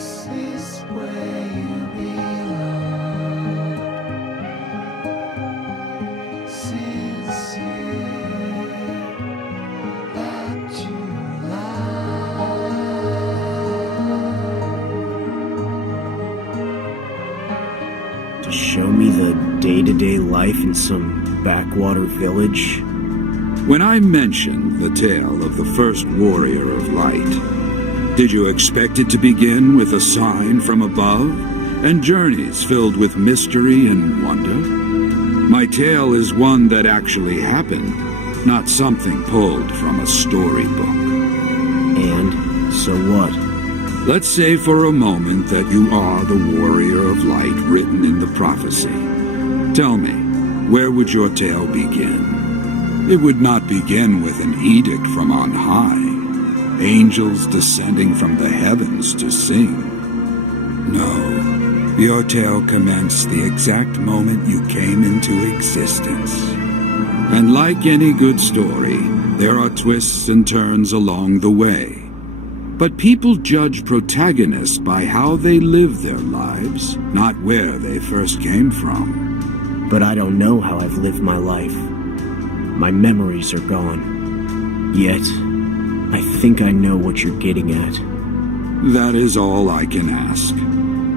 This is where you belong. Sincere that you love. To show me the day-to-day life in some backwater village? When I mentioned the tale of the first warrior of light, did you expect it to begin with a sign from above, and journeys filled with mystery and wonder? My tale is one that actually happened, not something pulled from a storybook. And so what? Let's say for a moment that you are the warrior of light written in the prophecy. Tell me, where would your tale begin? It would not begin with an edict from on high, angels descending from the heavens to sing. No, your tale commenced the exact moment you came into existence. And like any good story, there are twists and turns along the way. But people judge protagonists by how they live their lives, not where they first came from. But I don't know how I've lived my life. My memories are gone. Yet, I think I know what you're getting at. That is all I can ask.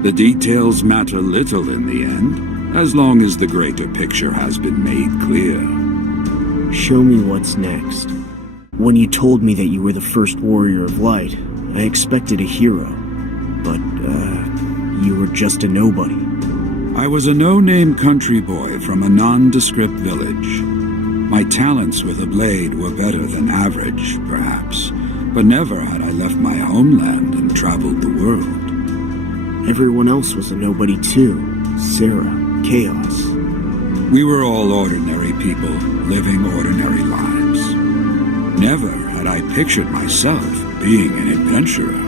The details matter little in the end, as long as the greater picture has been made clear. Show me what's next. When you told me that you were the first warrior of light, I expected a hero. But, you were just a nobody. I was a no-name country boy from a nondescript village. My talents with a blade were better than average, perhaps, but never had I left my homeland and traveled the world. Everyone else was a nobody too. Sarah, Chaos. We were all ordinary people, living ordinary lives. Never had I pictured myself being an adventurer.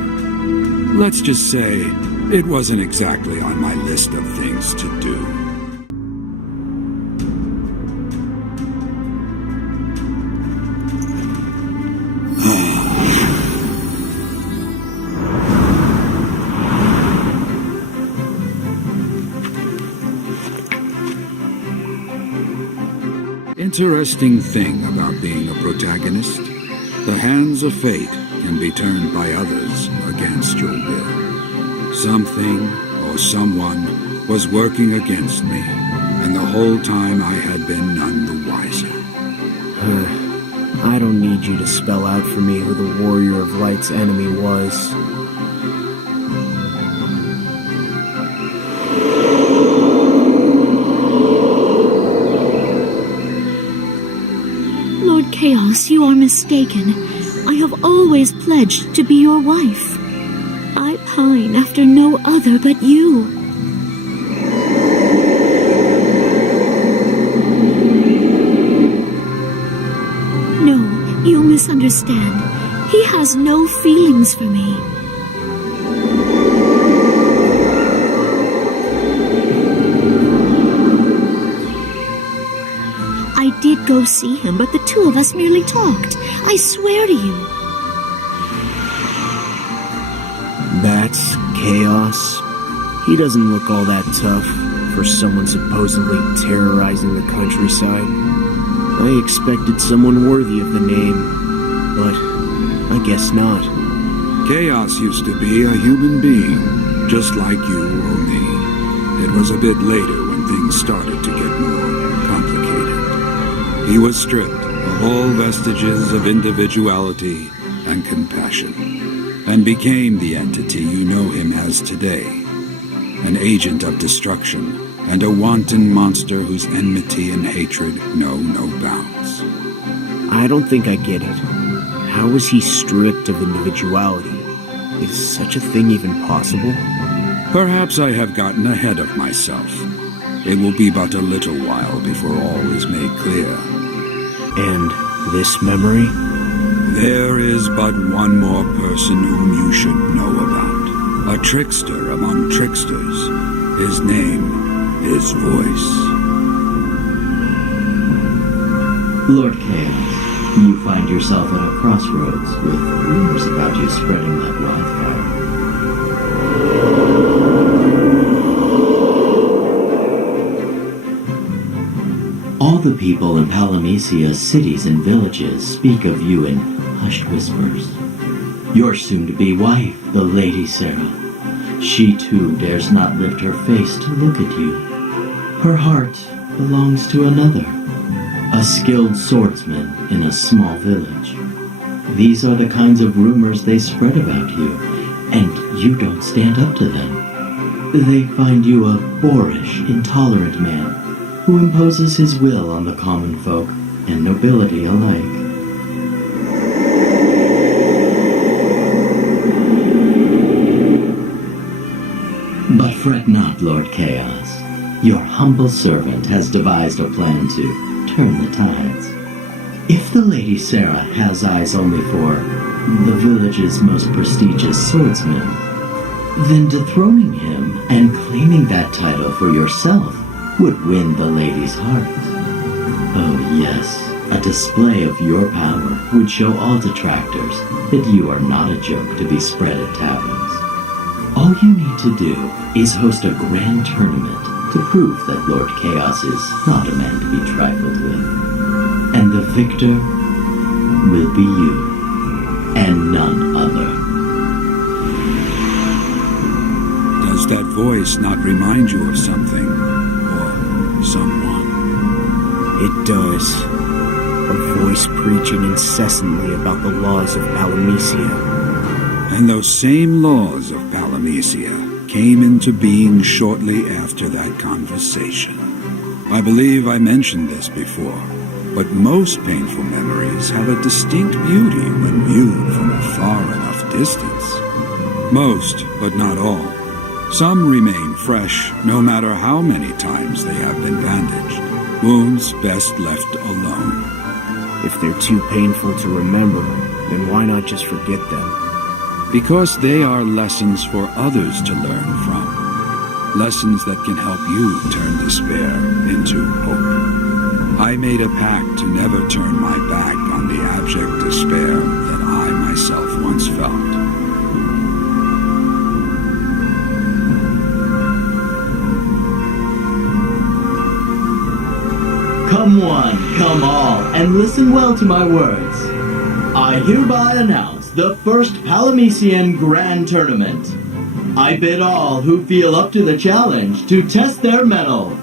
Let's just say, it wasn't exactly on my list of things to do. Interesting thing about being a protagonist. The hands of fate can be turned by others against your will. Something or someone was working against me, and the whole time I had been none the wiser. I don't need you to spell out for me who the Warrior of Light's enemy was. Lord Chaos, you are mistaken. I have always pledged to be your wife. I pine after no other but you. No, you misunderstand. He has no feelings for me. I did go see him, but the two of us merely talked. I swear to you. That's Chaos. He doesn't look all that tough for someone supposedly terrorizing the countryside. I expected someone worthy of the name, but I guess not. Chaos used to be a human being, just like you or me. It was a bit later when things started to get more complicated. He was stripped of all vestiges of individuality and compassion, and became the entity you know him as today. An agent of destruction, and a wanton monster whose enmity and hatred know no bounds. I don't think I get it. How was he stripped of individuality? Is such a thing even possible? Perhaps I have gotten ahead of myself. It will be but a little while before all is made clear. And this memory? There is but one more person whom you should know about. A trickster among tricksters. His name is Voice. Lord Chaos, you find yourself at a crossroads with rumors about you spreading like wildfire. the people in Palamecia's cities and villages speak of you in hushed whispers. Your soon-to-be wife, the Lady Sarah. She too dares not lift her face to look at you. Her heart belongs to another, a skilled swordsman in a small village. These are the kinds of rumors they spread about you, and you don't stand up to them. They find you a boorish, intolerant man who imposes his will on the common folk and nobility alike. But fret not, Lord Chaos. Your humble servant has devised a plan to turn the tides. If the Lady Sarah has eyes only for the village's most prestigious swordsman, then dethroning him and claiming that title for yourself would win the lady's heart. Oh yes, a display of your power would show all detractors that you are not a joke to be spread at taverns. All you need to do is host a grand tournament to prove that Lord Chaos is not a man to be trifled with. And the victor will be you, and none other. Does that voice not remind you of something? Or someone? It does. A voice preaching incessantly about the laws of Palamecia. And those same laws of Palamecia came into being shortly after that conversation. I believe I mentioned this before, but most painful memories have a distinct beauty when viewed from a far enough distance. Most, but not all. Some remain fresh, no matter how many times they have been bandaged. Wounds best left alone. If they're too painful to remember, then why not just forget them? Because they are lessons for others to learn from. Lessons that can help you turn despair into hope. I made a pact to never turn my back on the abject despair that I myself once felt. Come one, come all, and listen well to my words. I hereby announce the first Palamecian Grand Tournament. I bid all who feel up to the challenge to test their mettle.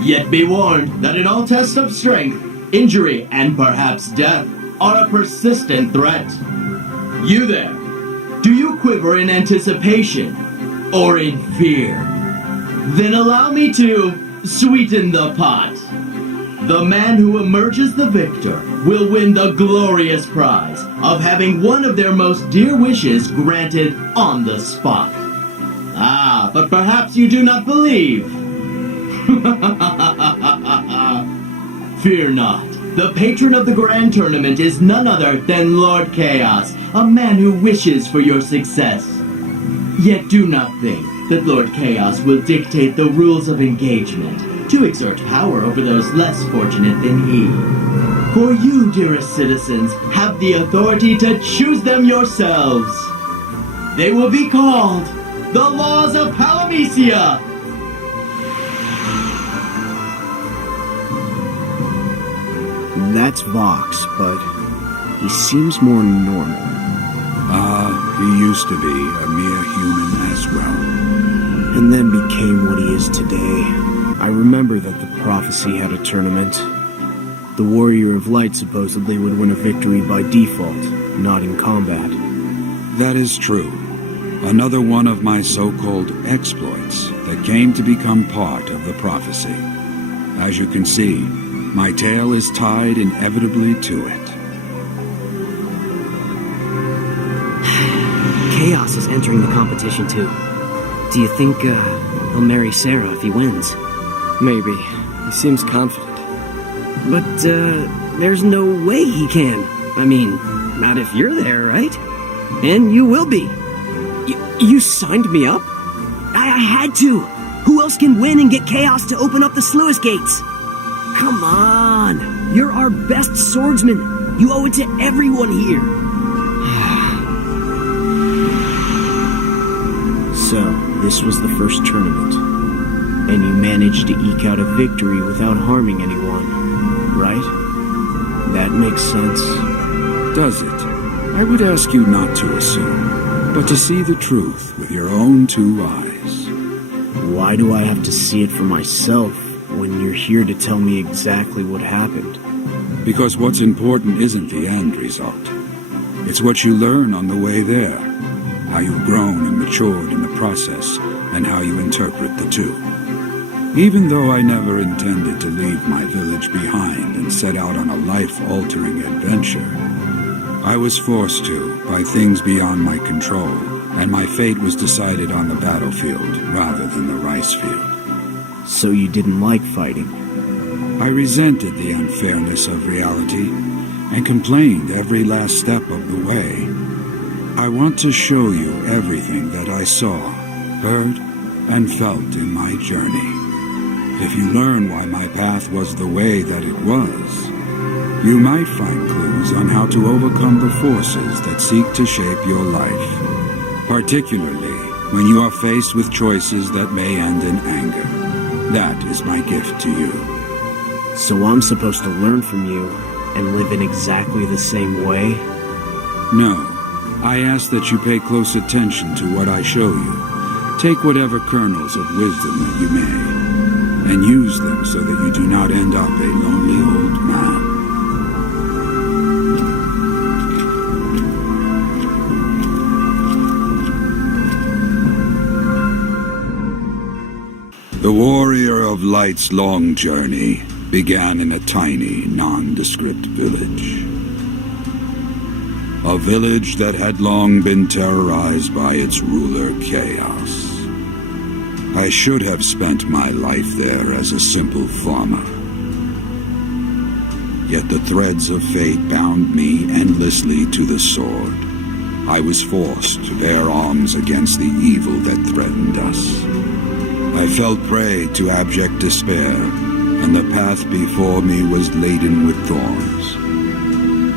Yet be warned that in all tests of strength, injury, and perhaps death are a persistent threat. You there, do you quiver in anticipation or in fear? Then allow me to sweeten the pot. The man who emerges the victor will win the glorious prize of having one of their most dear wishes granted on the spot. Ah, but perhaps you do not believe. Fear not. The patron of the grand tournament is none other than Lord Chaos, a man who wishes for your success. Yet do not think that Lord Chaos will dictate the rules of engagement to exert power over those less fortunate than he. For you, dearest citizens, have the authority to choose them yourselves. They will be called the Laws of Palamecia. That's Vox, but he seems more normal. He used to be a mere human as well. And then became what he is today. I remember that the prophecy had a tournament. The Warrior of Light supposedly would win a victory by default, not in combat. That is true. Another one of my so-called exploits that came to become part of the prophecy. As you can see, my tale is tied inevitably to it. Chaos is entering the competition too. Do you think he'll marry Sarah if he wins? Maybe. He seems confident. But there's no way he can. I mean, not if you're there, right? And you will be. You signed me up? I had to. Who else can win and get Chaos to open up the sluice gates? Come on. You're our best swordsman. You owe it to everyone here. So, this was the first tournament. And you managed to eke out a victory without harming anyone. right? That makes sense. Does it? I would ask you not to assume, but to see the truth with your own two eyes. Why do I have to see it for myself when you're here to tell me exactly what happened? Because what's important isn't the end result. It's what you learn on the way there, how you've grown and matured in the process, and how you interpret the two. Even though I never intended to leave my village behind and set out on a life-altering adventure, I was forced to by things beyond my control, and my fate was decided on the battlefield rather than the rice field. So you didn't like fighting? I resented the unfairness of reality and complained every last step of the way. I want to show you everything that I saw, heard, and felt in my journey. If you learn why my path was the way that it was, you might find clues on how to overcome the forces that seek to shape your life, particularly when you are faced with choices that may end in anger. That is my gift to you. So I'm supposed to learn from you and live in exactly the same way? No, I ask that you pay close attention to what I show you. Take whatever kernels of wisdom that you may, and use them so that you do not end up a lonely old man. The Warrior of Light's long journey began in a tiny, nondescript village. A village that had long been terrorized by its ruler, Chaos. I should have spent my life there as a simple farmer. Yet the threads of fate bound me endlessly to the sword. I was forced to bear arms against the evil that threatened us. I fell prey to abject despair, and the path before me was laden with thorns.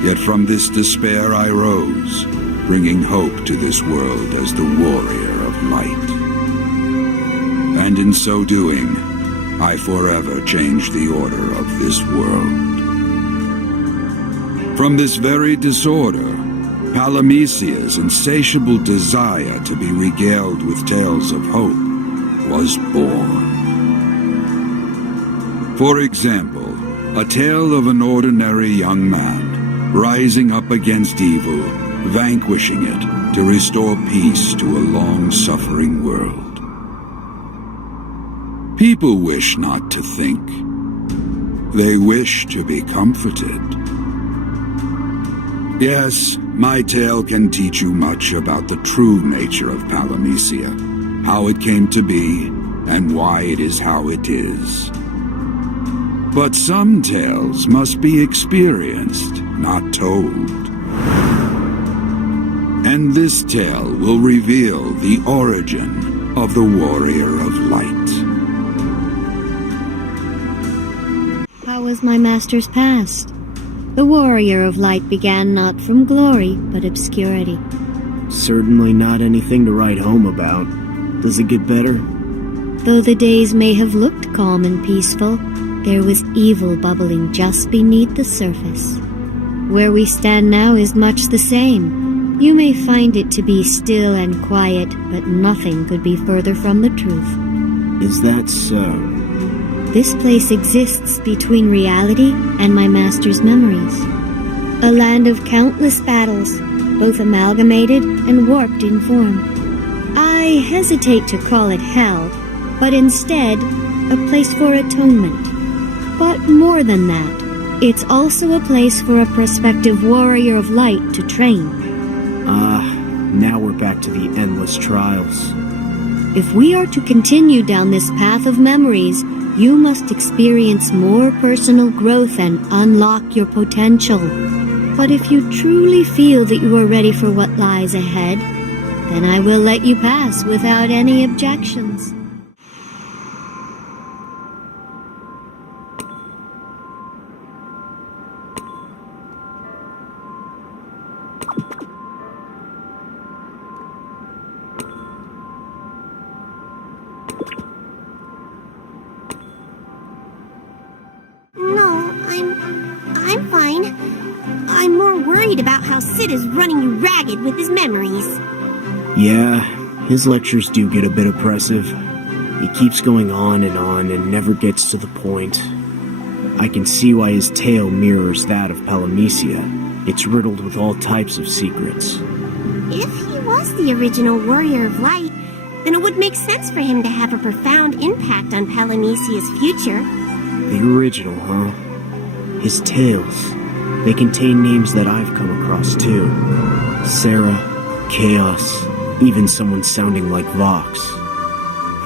Yet from this despair I rose, bringing hope to this world as the Warrior of Light. And in so doing, I forever changed the order of this world. From this very disorder, Palamecia's insatiable desire to be regaled with tales of hope was born. For example, a tale of an ordinary young man rising up against evil, vanquishing it to restore peace to a long-suffering world. People wish not to think. They wish to be comforted. Yes, my tale can teach you much about the true nature of Palamecia, how it came to be, and why it is how it is. But some tales must be experienced, not told. And this tale will reveal the origin of the Warrior of Light. How was my master's past? The Warrior of Light began not from glory, but obscurity. Certainly not anything to write home about. Does it get better? Though the days may have looked calm and peaceful, there was evil bubbling just beneath the surface. Where we stand now is much the same. You may find it to be still and quiet, but nothing could be further from the truth. Is that so? This place exists between reality and my master's memories. A land of countless battles, both amalgamated and warped in form. I hesitate to call it hell, but instead, a place for atonement. But more than that, it's also a place for a prospective Warrior of Light to train. Now we're back to the endless trials. If we are to continue down this path of memories, you must experience more personal growth and unlock your potential. But if you truly feel that you are ready for what lies ahead, then I will let you pass without any objections. No, I'm worried about how Sid is running you ragged with his memories. Yeah, his lectures do get a bit oppressive. He keeps going on and never gets to the point. I can see why his tale mirrors that of Palamecia. It's riddled with all types of secrets. If he was the original Warrior of Light, then it would make sense for him to have a profound impact on Palamecia's future. The original, huh? His tales. They contain names that I've come across too. Sarah, Chaos, even someone sounding like Vox.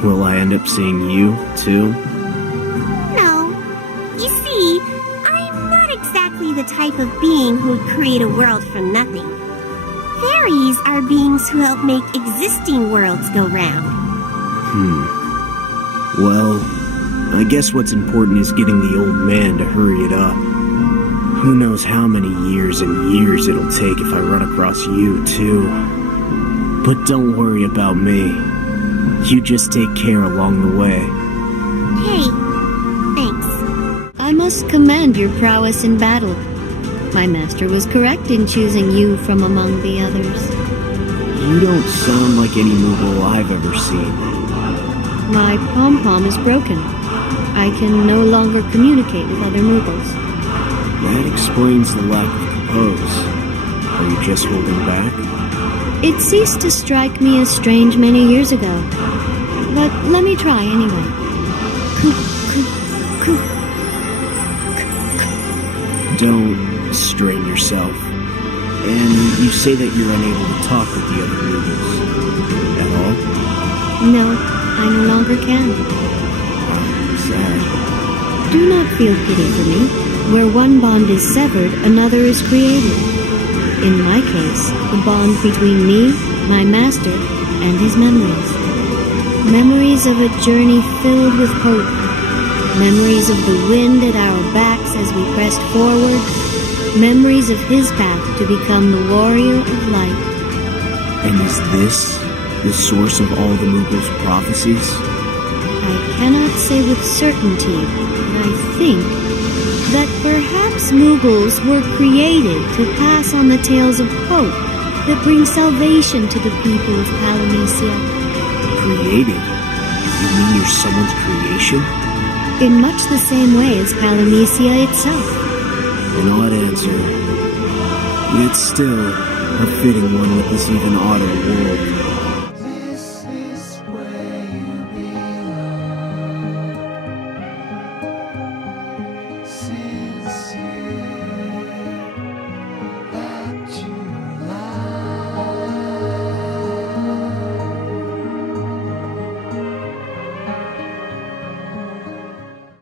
Will I end up seeing you, too? No. You see, I'm not exactly the type of being who would create a world from nothing. Fairies are beings who help make existing worlds go round. Well, I guess what's important is getting the old man to hurry it up. Who knows how many years and years it'll take if I run across you, too. But don't worry about me. You just take care along the way. Hey, thanks. I must commend your prowess in battle. My master was correct in choosing you from among the others. You don't sound like any Moogle I've ever seen. My pom-pom is broken. I can no longer communicate with other Moogles. That explains the lack of compose. Are you just holding back? It ceased to strike me as strange many years ago. But let me try anyway. Don't strain yourself. And you say that you're unable to talk with the other Moogles. At all? No, I no longer can. Sad. Do not feel pity for me. Where one bond is severed, another is created. In my case, the bond between me, my master, and his memories. Memories of a journey filled with hope. Memories of the wind at our backs as we pressed forward. Memories of his path to become the Warrior of Light. And is this the source of all the Moogles' prophecies? I cannot say with certainty, but I think that perhaps Moogles were created to pass on the tales of hope that bring salvation to the people of Palamecia. Created? You mean you're someone's creation? In much the same way as Palamecia itself. An odd answer. Yet still, a fitting one with this even odder world.